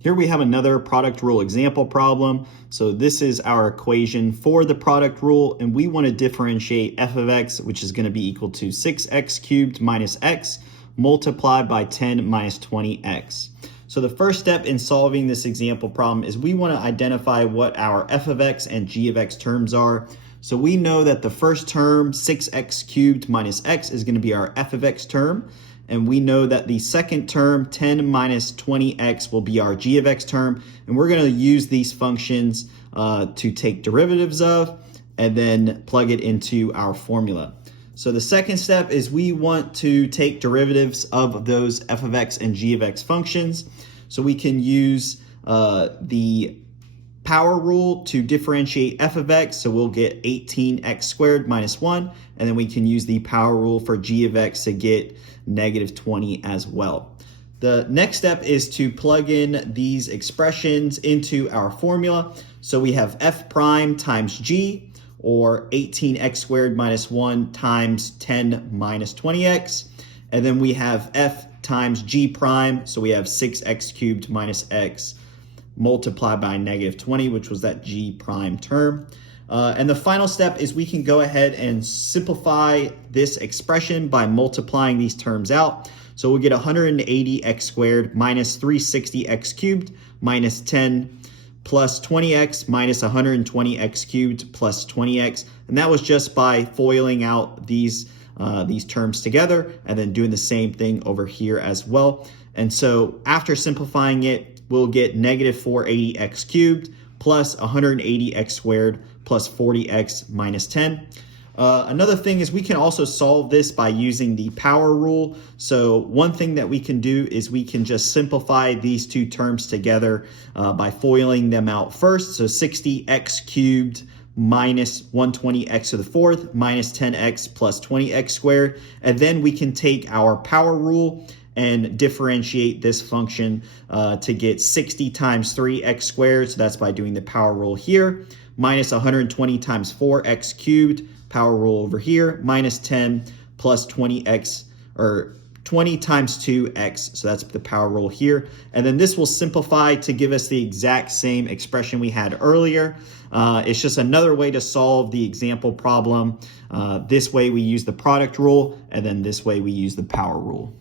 Here we have another product rule example problem. So this is our equation for the product rule, and we want to differentiate f of x, which is going to be equal to 6x cubed minus x multiplied by 10 minus 20x. So the first step in solving this example problem is we want to identify what our f of x and g of x terms are. So we know that the first term, 6x cubed minus x, is going to be our f of x term. And we know that the second term, 10 minus 20x, will be our g of x term. And we're going to use these functions to take derivatives of and then plug it into our formula. So the second step is we want to take derivatives of those f of x and g of x functions. So we can use the power rule to differentiate f of x, so we'll get 18x squared minus 1, and then we can use the power rule for g of x to get negative 20 as well. The next step is to plug in these expressions into our formula. So we have f prime times g, or 18x squared minus 1 times 10 minus 20x, and then we have f times g prime, so we have 6x cubed minus x multiplied by negative 20, which was that g prime term. And the final step is we can go ahead and simplify this expression by multiplying these terms out. So we'll get 180x squared minus 360x cubed minus 10 plus 20x minus 120x cubed plus 20x. And that was just by foiling out these terms together and then doing the same thing over here as well. And so after simplifying it, we'll get negative 480x cubed plus 180x squared plus 40x minus 10. Another thing is we can also solve this by using the power rule. So one thing that we can do is we can just simplify these two terms together by foiling them out first. So 60x cubed minus 120x to the fourth minus 10x plus 20x squared. And then we can take our power rule and differentiate this function to get 60 times 3x squared. So that's by doing the power rule here, minus 120 times 4x cubed, power rule over here, minus 10 plus 20x, or 20 times 2x, so that's the power rule here. And then this will simplify to give us the exact same expression we had earlier. It's just another way to solve the example problem. This way we use the product rule, and then this way we use the power rule.